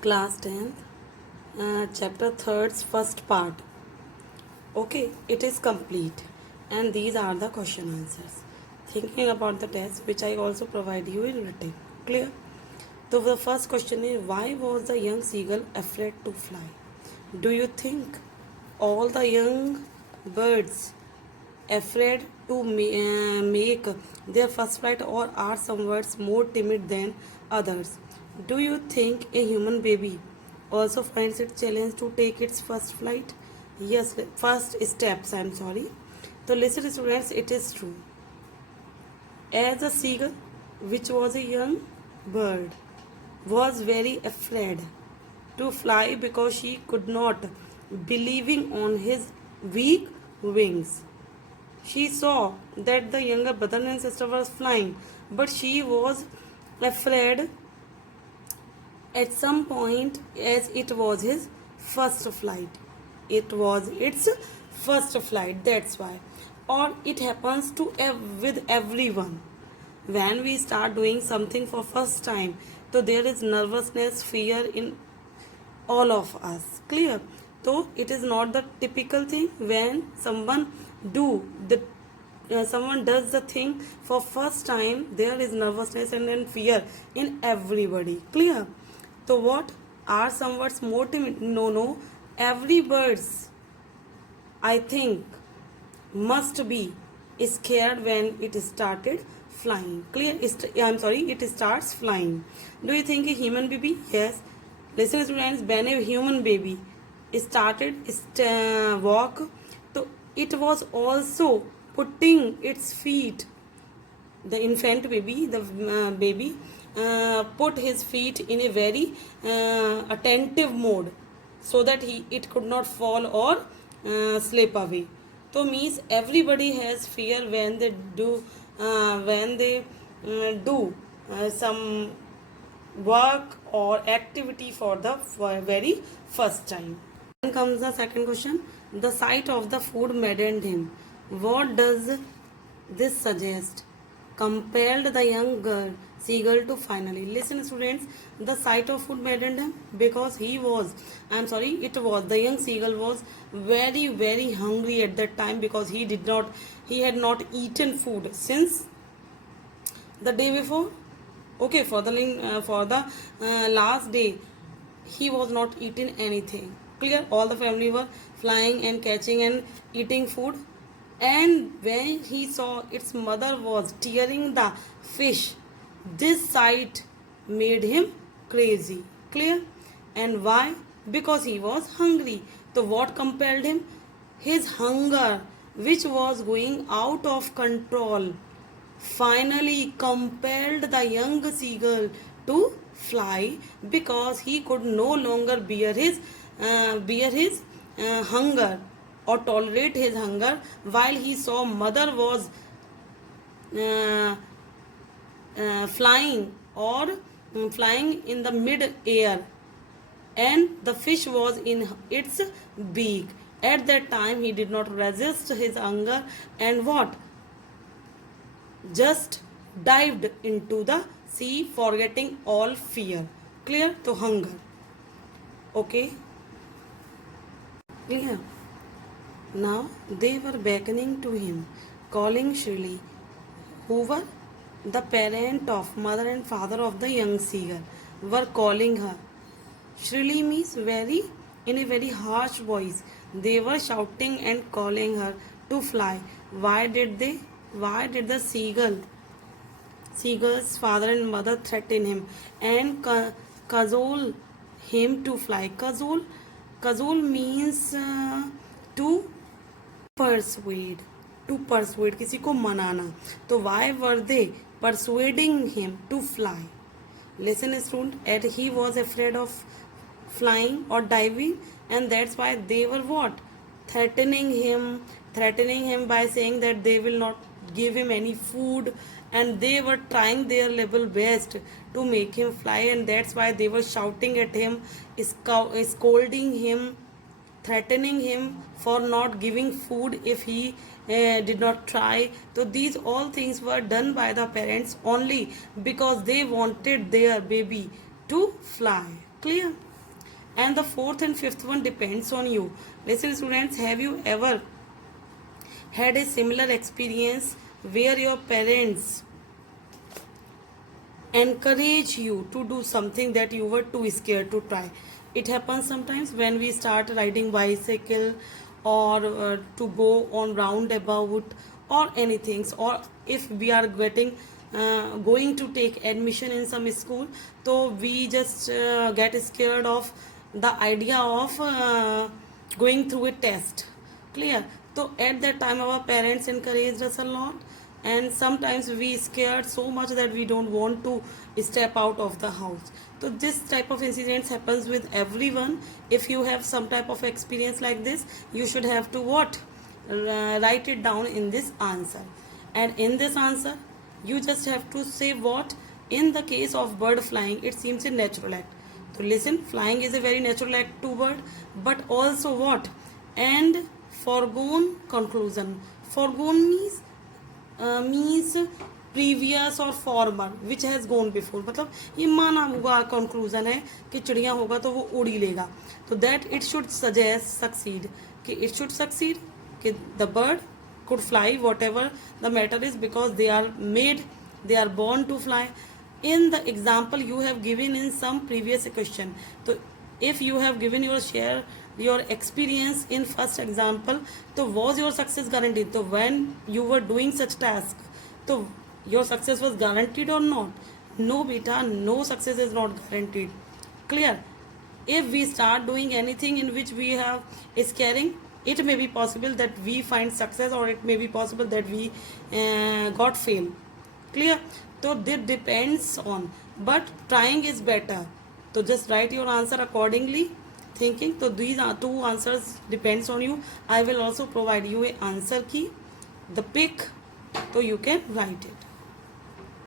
Class 10th, chapter 3rd's first part. Okay, it is complete, and these are the question answers. Thinking about the test, which I also provide you in written. Clear? So the first question is, why was the young seagull afraid to fly? Do you think all the young birds afraid to make their first flight, or are some birds more timid than others? Do you think a human baby also finds it challenge to take its first flight? Yes, first steps, I'm sorry. So listen students, it is true. As a seagull, which was a young bird, was very afraid to fly because she could not believing on his weak wings. She saw that the younger brother and sister was flying, but she was afraid at some point as it was his first flight. It was its first flight, that's why. Or it happens to with everyone. When we start doing something for first time, so there is nervousness, fear in all of us. Clear? So it is not the typical thing when someone does the thing for first time, there is nervousness and then fear in everybody. Clear? So what are some words more timid? No. Every birds, I think, must be scared when it started flying. Clear? I'm sorry, it starts flying. Do you think a human baby? Yes. Listen students, when a human baby started walk, so it was also putting its feet, the infant baby, the baby put his feet in a very attentive mode so that it could not fall or slip away. So means everybody has fear when they do some work or activity for the very first time. Then comes the second question. The sight of the food maddened him. What does this suggest? Compelled the young girl seagull to finally listen students. The sight of food maddened him because it was the young seagull was very hungry at that time because he had not eaten food since the day before. Okay, for the last day he was not eating anything. Clear? All the family were flying and catching and eating food, and when he saw its mother was tearing the fish, this sight made him crazy. Clear? And why? Because he was hungry. So what compelled him? His hunger, which was going out of control, finally compelled the young seagull to fly because he could no longer bear his hunger or tolerate his hunger while he saw mother was uh, flying in the mid air and the fish was in its beak. At that time he did not resist his hunger and what, just dived into the sea, forgetting all fear. Clear? To hunger. Okay? Clear? Now they were beckoning to him, calling shrilly, who were the parent of mother and father of the young seagull, were calling her. Shrilly means in a very harsh voice. They were shouting and calling her to fly. Why did the seagull's father and mother threaten him and cajole him to fly? Cajole means to persuade. To persuade, किसी को मनाना. तो why were they persuading him to fly? Listen student, and he was afraid of flying or diving, and that's why they were what, threatening him by saying that they will not give him any food, and they were trying their level best to make him fly, and that's why they were shouting at him, scolding him, threatening him for not giving food if he did not try. So these all things were done by the parents only because they wanted their baby to fly. Clear? and the fourth and fifth one depends on you. Listen students, have you ever had a similar experience where your parents encourage you to do something that you were too scared to try? It happens sometimes when we start riding bicycle, or to go on roundabout or anything, or if we are getting going to take admission in some school, so we just get scared of the idea of going through a test. Clear? So at that time our parents encouraged us a lot, and sometimes we scared so much that we don't want to step out of the house. So this type of incidents happens with everyone. If you have some type of experience like this, you should have to what, write it down in this answer. And in this answer you just have to say what, in the case of bird flying, it seems a natural act. So listen, flying is a very natural act to bird, but also what, and foregone conclusion. Foregone means previous और former which has gone before, मतलब ये माना हुआ conclusion है कि चिड़िया होगा तो वो उड़ ही लेगा. तो that it should suggest succeed, कि इट शुड सक्सीड, कि the bird could fly, whatever the matter is, because they are made, they are born to fly. In the example you have given in some previous question, so if you have given your share, your experience in first example, so was your success guaranteed? So when you were doing such task, so your success was guaranteed or not? No beta, no success is not guaranteed. Clear? If we start doing anything in which we have scaring, it may be possible that we find success, or it may be possible that we got fail. Clear? So this depends on, but trying is better. So just write your answer accordingly, thinking. So these are two answers, depends on you. I will also provide you a answer key, the pick, so you can write it.